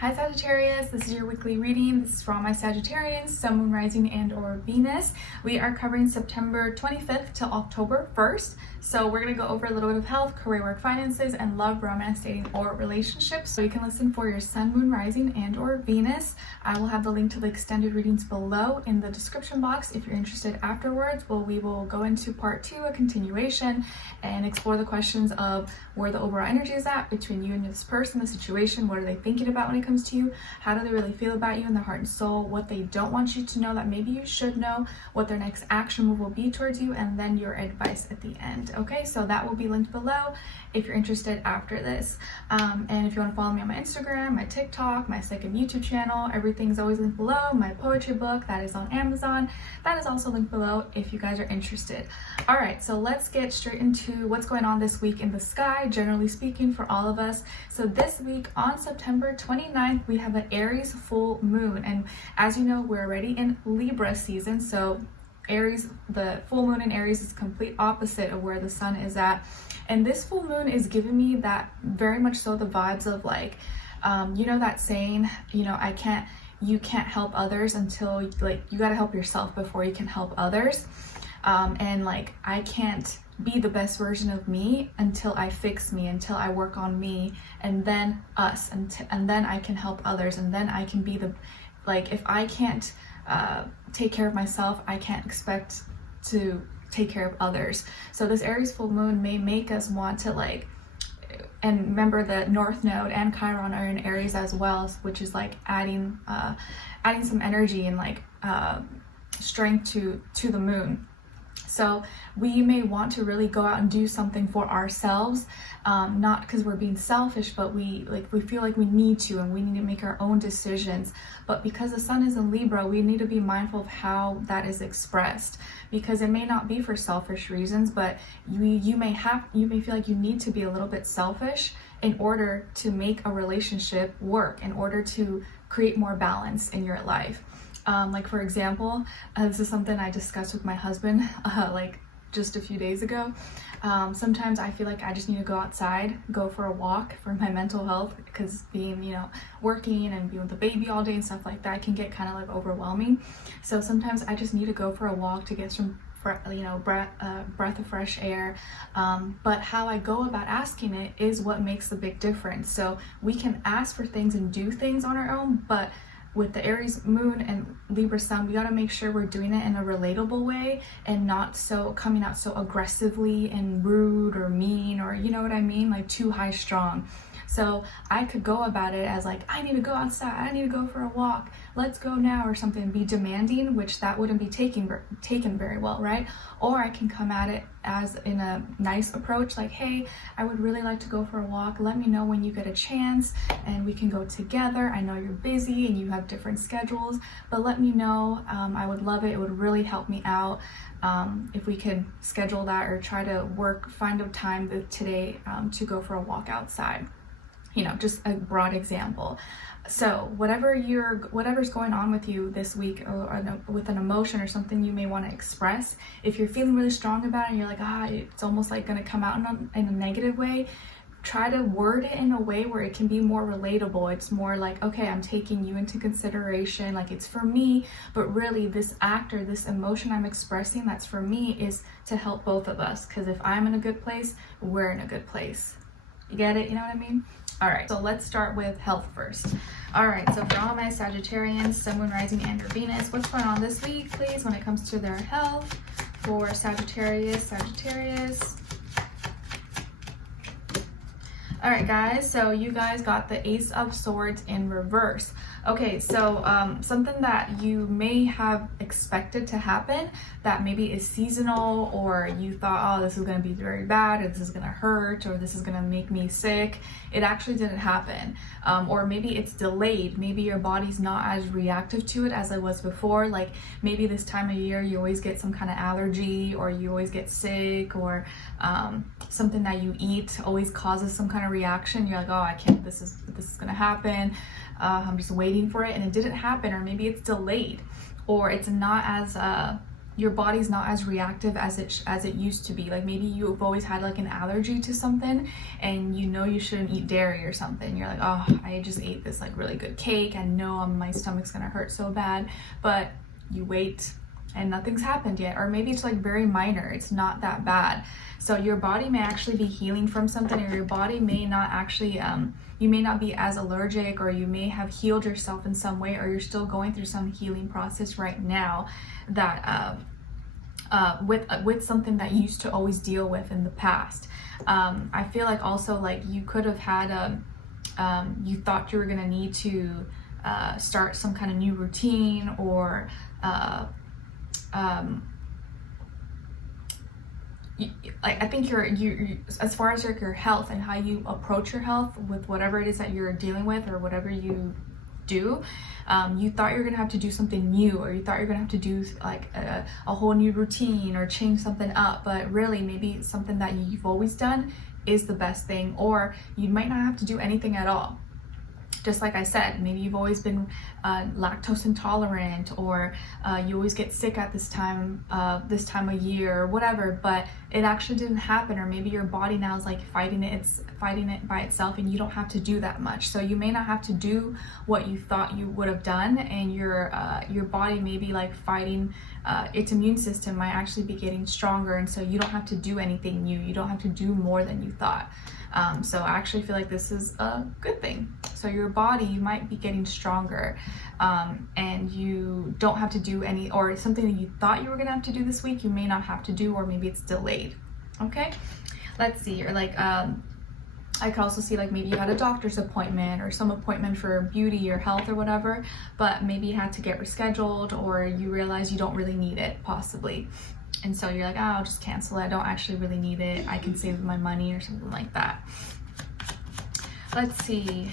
Hi Sagittarius, this is your weekly reading. This is for all my Sagittarians, Sun, Moon, Rising, and or Venus. We are covering September 25th to October 1st. So we're going to go over a little bit of health, career, work, finances, and love, romance, dating, or relationships. So you can listen for your Sun, Moon, Rising, and or Venus. I will have the link to the extended readings below in the description box if you're interested afterwards. We will go into part 2, a continuation, and explore the questions of where the overall energy is at between you and this person, the situation. What are they thinking about when it comes to you? How do they really feel about you in their heart and soul? What they don't want you to know that maybe you should know, what their next action move will be towards you, and then your advice at the end. Okay, so that will be linked below if you're interested after this. And if you want to follow me on my Instagram, my TikTok, my second YouTube channel, everything's always linked below. My poetry book, that is on Amazon, that is also linked below if you guys are interested. All right, so let's get straight into what's going on this week in the sky, generally speaking, for all of us. So this week on September 29th, we have an Aries full moon. And as you know, we're already in Libra season. So Aries, the full moon in Aries is complete opposite of where the sun is at. And this full moon is giving me that very much so the vibes of like, you know that saying, you can't help others until you got to help yourself before you can help others. And like, I can't be the best version of me until I fix me, until I work on me, and then us, and then I can help others, and then I can be if I can't take care of myself, I can't expect to take care of others. So this Aries full moon may make us want to and remember the North Node and Chiron are in Aries as well, which is like adding some energy and strength to the moon. So we may want to really go out and do something for ourselves, not because we're being selfish, but we feel like we need to, and we need to make our own decisions. But because the sun is in Libra, we need to be mindful of how that is expressed, because it may not be for selfish reasons, but you may feel like you need to be a little bit selfish in order to make a relationship work, in order to create more balance in your life. For example, this is something I discussed with my husband just a few days ago. Sometimes I feel like I just need to go outside, go for a walk for my mental health, because being, working and being with the baby all day and stuff like that can get kind of overwhelming. So sometimes I just need to go for a walk to get some breath of fresh air. But how I go about asking it is what makes the big difference. So we can ask for things and do things on our own, but with the Aries moon and Libra sun, we got to make sure we're doing it in a relatable way and not so coming out so aggressively and rude or mean, or you know what I mean, like too high strong. So I could go about it as I need to go outside, I need to go for a walk, let's go now, or something, be demanding, which that wouldn't be taken very well, right? Or I can come at it as in a nice approach, like, hey, I would really like to go for a walk, let me know when you get a chance and we can go together. I know you're busy and you have different schedules, but let me know. I would love it. It would really help me out if we can schedule that, or try to find a time today to go for a walk outside. Just a broad example. So whatever's going on with you this week, or with an emotion or something you may want to express, if you're feeling really strong about it and you're like, it's almost like going to come out in a negative way, try to word it in a way where it can be more relatable. It's more like, okay, I'm taking you into consideration, like it's for me, but really this act or this emotion I'm expressing that's for me is to help both of us, because if I'm in a good place, we're in a good place. You get it? You know what I mean? All right, so let's start with health first. All right, so for all my Sagittarians, Sun, Moon, Rising, and or Venus, what's going on this week, please, when it comes to their health? For Sagittarius. All right, guys, so you guys got the Ace of Swords in reverse. Okay, so something that you may have expected to happen that maybe is seasonal, or you thought, oh, this is going to be very bad, or this is going to hurt, or this is going to make me sick, it actually didn't happen. Or maybe it's delayed. Maybe your body's not as reactive to it as it was before. Like maybe this time of year you always get some kind of allergy, or you always get sick, or something that you eat always causes some kind of reaction. You're like, oh, I can't, this is going to happen. I'm just waiting for it, and it didn't happen. Or maybe it's delayed, or it's not as your body's not as reactive as it used to be. Like maybe you've always had like an allergy to something and you know you shouldn't eat dairy or something. You're like, oh, I just ate this like really good cake. I know my stomach's gonna hurt so bad, but you wait and nothing's happened yet. Or maybe it's like very minor, it's not that bad. So your body may actually be healing from something, or your body may not actually, you may not be as allergic, or you may have healed yourself in some way, or you're still going through some healing process right now that with something that you used to always deal with in the past. I feel like also like you could have had you thought you were gonna need to start some kind of new routine, or like I think you as far as your health and how you approach your health with whatever it is that you're dealing with or whatever you do, you thought you were gonna have to do something new, or you thought you're gonna have to do like a whole new routine or change something up, but really maybe something that you've always done is the best thing, or you might not have to do anything at all. Just like I said, maybe you've always been lactose intolerant, or you always get sick at this time of year or whatever, but it actually didn't happen. Or maybe your body now is like fighting it by itself, and you don't have to do that much. So you may not have to do what you thought you would have done, and your body may be like fighting, its immune system might actually be getting stronger, and so you don't have to do anything new. You don't have to do more than you thought. So I actually feel like this is a good thing. So your body, you might be getting stronger, and you don't have to do any, or something that you thought you were gonna have to do this week, you may not have to do, or maybe it's delayed. Okay, let's see. Or like I could also see like maybe you had a doctor's appointment or some appointment for beauty or health or whatever, but maybe you had to get rescheduled, or you realize you don't really need it possibly. And so you're like, oh, I'll just cancel it. I don't actually really need it. I can save my money or something like that. Let's see.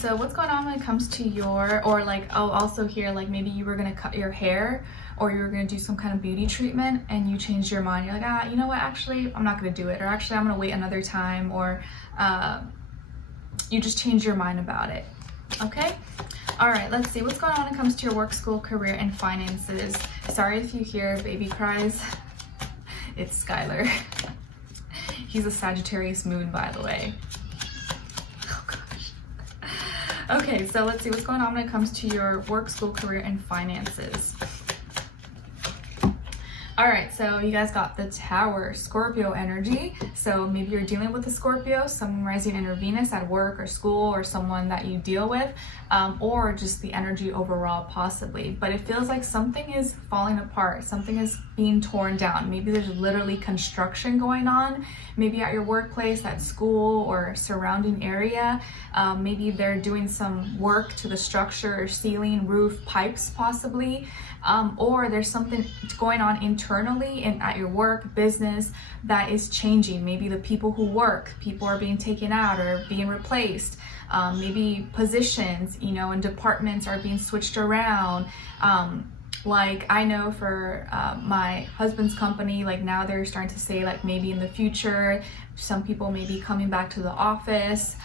So what's going on when it comes to your, or like, oh, also here, like maybe you were going to cut your hair, or you were going to do some kind of beauty treatment and you changed your mind. You're like, ah, you know what? Actually, I'm not going to do it. Or actually, I'm going to wait another time. Or you just change your mind about it. Okay. All right, let's see what's going on when it comes to your work, school, career, and finances. Sorry if you hear baby cries. It's Skylar. He's a Sagittarius moon, by the way. Oh gosh. Okay, so let's see what's going on when it comes to your work, school, career, and finances. All right, so you guys got the Tower, Scorpio energy. So maybe you're dealing with a Scorpio, someone rising in Venus at work or school, or someone that you deal with, or just the energy overall possibly. But it feels like something is falling apart, something is being torn down. Maybe there's literally construction going on, maybe at your workplace, at school, or surrounding area. Maybe they're doing some work to the structure, or ceiling, roof, pipes possibly. Or there's something going on internally and at your work, business, that is changing. Maybe the people who work, people are being taken out or being replaced. Maybe positions, you know, and departments are being switched around. Like I know for my husband's company, like now they're starting to say like maybe in the future, some people may be coming back to the office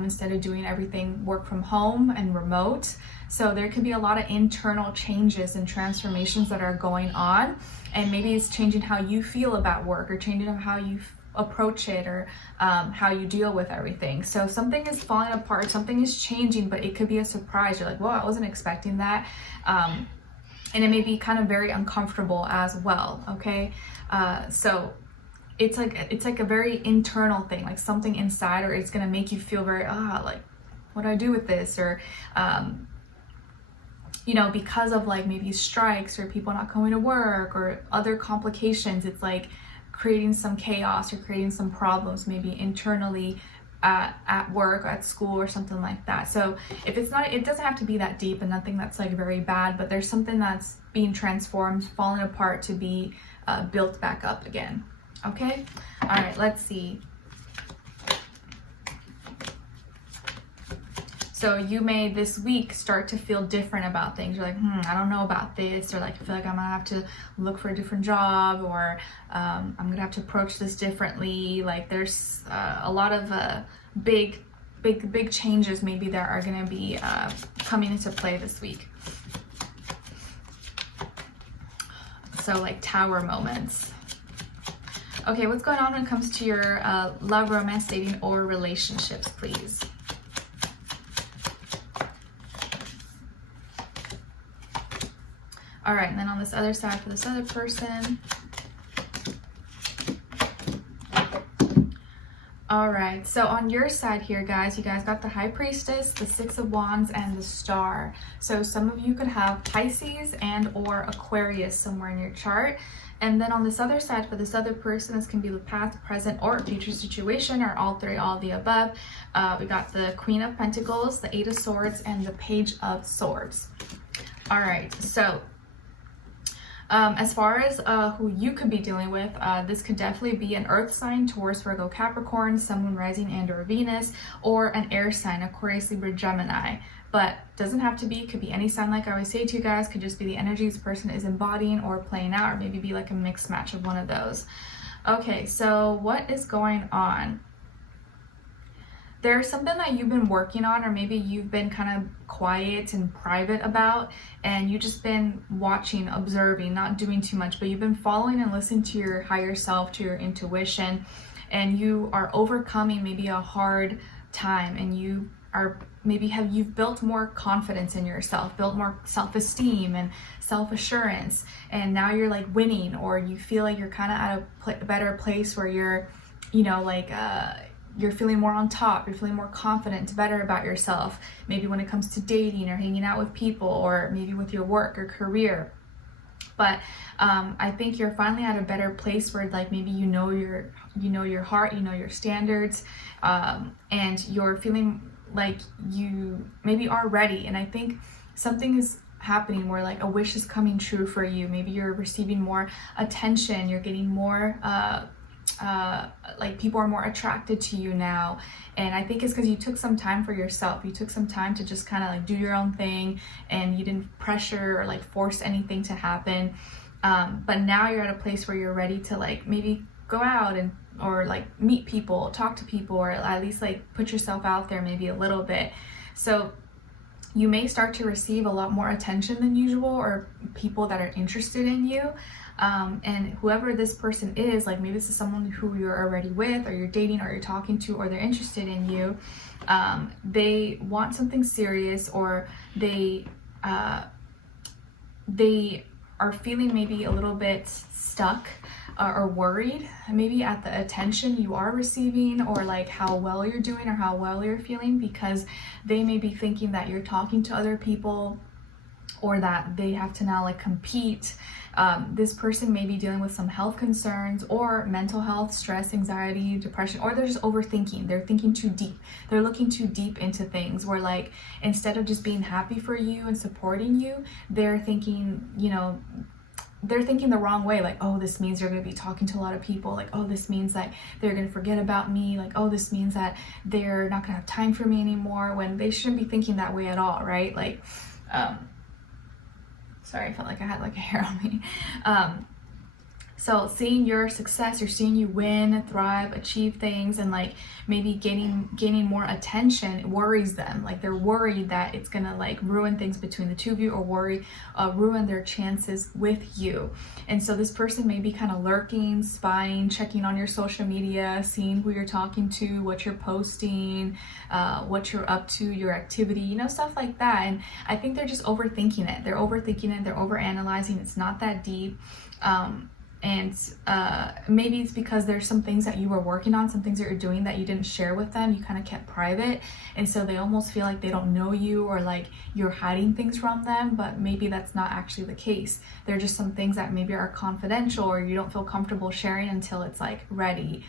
instead of doing everything work from home and remote. So there could be a lot of internal changes and transformations that are going on, and maybe it's changing how you feel about work, or changing how you approach it, or how you deal with everything. So something is falling apart, something is changing, but it could be a surprise. You're like, well, I wasn't expecting that. And it may be kind of very uncomfortable as well. Okay. So it's like a very internal thing, like something inside, or it's going to make you feel very, like, what do I do with this? Or, you know, because of like maybe strikes or people not going to work or other complications, it's like creating some chaos or creating some problems maybe internally at work, at school, or something like that. So if it's not, it doesn't have to be that deep and nothing that's like very bad, but there's something that's being transformed, falling apart to be built back up again. Okay. All right, let's see. So you may this week start to feel different about things. You're like, I don't know about this, or like I feel like I'm gonna have to look for a different job, or I'm gonna have to approach this differently. Like there's a lot of big changes maybe that are gonna be coming into play this week. So like tower moments. Okay, what's going on when it comes to your love, romance, dating, or relationships, please? All right, and then on this other side for this other person. All right, so on your side here, guys, you guys got the High Priestess, the Six of Wands, and the Star. So some of you could have Pisces and or Aquarius somewhere in your chart. And then on this other side, for this other person, this can be the past, present, or future situation, or all three, all the above. We got the Queen of Pentacles, the Eight of Swords, and the Page of Swords. All right, so as far as who you could be dealing with, this could definitely be an earth sign, Taurus, Virgo, Capricorn, Sun, Moon, Rising, and or Venus, or an air sign, Aquarius, Libra, Gemini. But doesn't have to be, could be any sign. Like I always say to you guys, could just be the energies the person is embodying or playing out, or maybe be like a mixed match of one of those. Okay, so what is going on? There's something that you've been working on, or maybe you've been kind of quiet and private about, and you've just been watching, observing, not doing too much, but you've been following and listening to your higher self, to your intuition, and you are overcoming maybe a hard time, and you are you've built more confidence in yourself, built more self-esteem and self-assurance, and now you're like winning, or you feel like you're kind of at a better place where you're, you know, like you're feeling more on top, you're feeling more confident, better about yourself, maybe when it comes to dating or hanging out with people, or maybe with your work or career. But I think you're finally at a better place where like maybe you know your heart, you know your standards, and you're feeling like you maybe are ready. And I think something is happening where like a wish is coming true for you. Maybe you're receiving more attention, you're getting more like people are more attracted to you now. And I think it's because you took some time for yourself. You took some time to just kind of like do your own thing, and you didn't pressure or like force anything to happen. But now you're at a place where you're ready to like maybe go out and or like meet people, talk to people, or at least like put yourself out there maybe a little bit. So you may start to receive a lot more attention than usual, or people that are interested in you. And whoever this person is, like maybe this is someone who you're already with, or you're dating, or you're talking to, or they're interested in you. They want something serious, or they are feeling maybe a little bit stuck or worried maybe at the attention you are receiving, or like how well you're doing or how well you're feeling, because they may be thinking that you're talking to other people, or that they have to now like compete. This person may be dealing with some health concerns, or mental health, stress, anxiety, depression, or they're just overthinking. They're thinking too deep. They're looking too deep into things, where like instead of just being happy for you and supporting you, they're thinking, you know, they're thinking the wrong way. Like, oh, this means you're going to be talking to a lot of people. Like, oh, this means that they're going to forget about me. Like, oh, this means that they're not going to have time for me anymore, when they shouldn't be thinking that way at all, right? Like, sorry, I felt like I had like a hair on me. So seeing your success, or seeing you win, thrive, achieve things, and like maybe gaining more attention worries them. Like they're worried that it's gonna like ruin things between the two of you, or ruin their chances with you. And so this person may be kind of lurking, spying, checking on your social media, seeing who you're talking to, what you're posting, what you're up to, your activity, you know, stuff like that. And I think they're just overthinking it. They're overanalyzing. It's not that deep. And maybe it's because there's some things that you were working on, some things that you're doing that you didn't share with them, you kind of kept private, and so they almost feel like they don't know you, or like you're hiding things from them. But maybe that's not actually the case. They're just some things that maybe are confidential, or you don't feel comfortable sharing until it's like ready.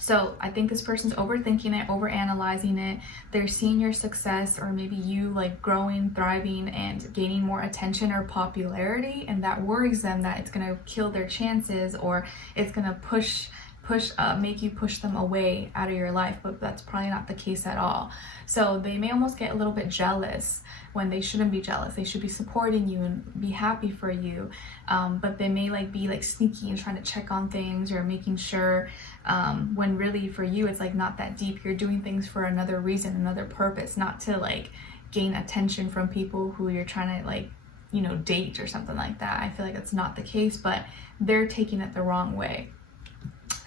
So I think this person's overthinking it, overanalyzing it. They're seeing your success, or maybe you like growing, thriving, and gaining more attention or popularity, and that worries them that it's gonna kill their chances, or it's gonna make you push them away out of your life. But that's probably not the case at all. So they may almost get a little bit jealous when they shouldn't be jealous. They should be supporting you and be happy for you. But they may like be like sneaky and trying to check on things, or making sure, when really for you it's like not that deep. You're doing things for another reason, another purpose, not to like gain attention from people who you're trying to like, you know, date or something like that. I feel like it's not the case, but they're taking it the wrong way.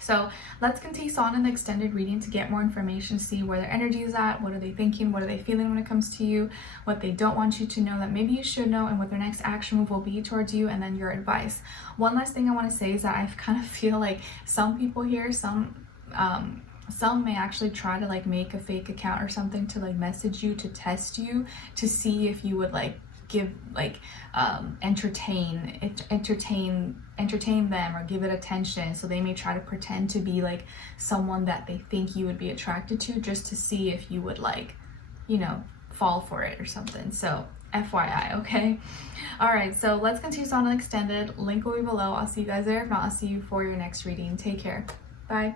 So let's continue on in the extended reading to get more information, see where their energy is at, what are they thinking, what are they feeling when it comes to you, what they don't want you to know that maybe you should know, and what their next action move will be towards you, and then your advice. One last thing I want to say is that I kind of feel like some people here, some may actually try to like make a fake account or something to like message you, to test you, to see if you would like give like entertain them or give it attention. So they may try to pretend to be like someone that they think you would be attracted to, just to see if you would like, you know, fall for it or something. So FYI, okay? All right, so let's continue on an extended. Link will be below. I'll see you guys there. If not, I'll see you for your next reading. Take care. Bye.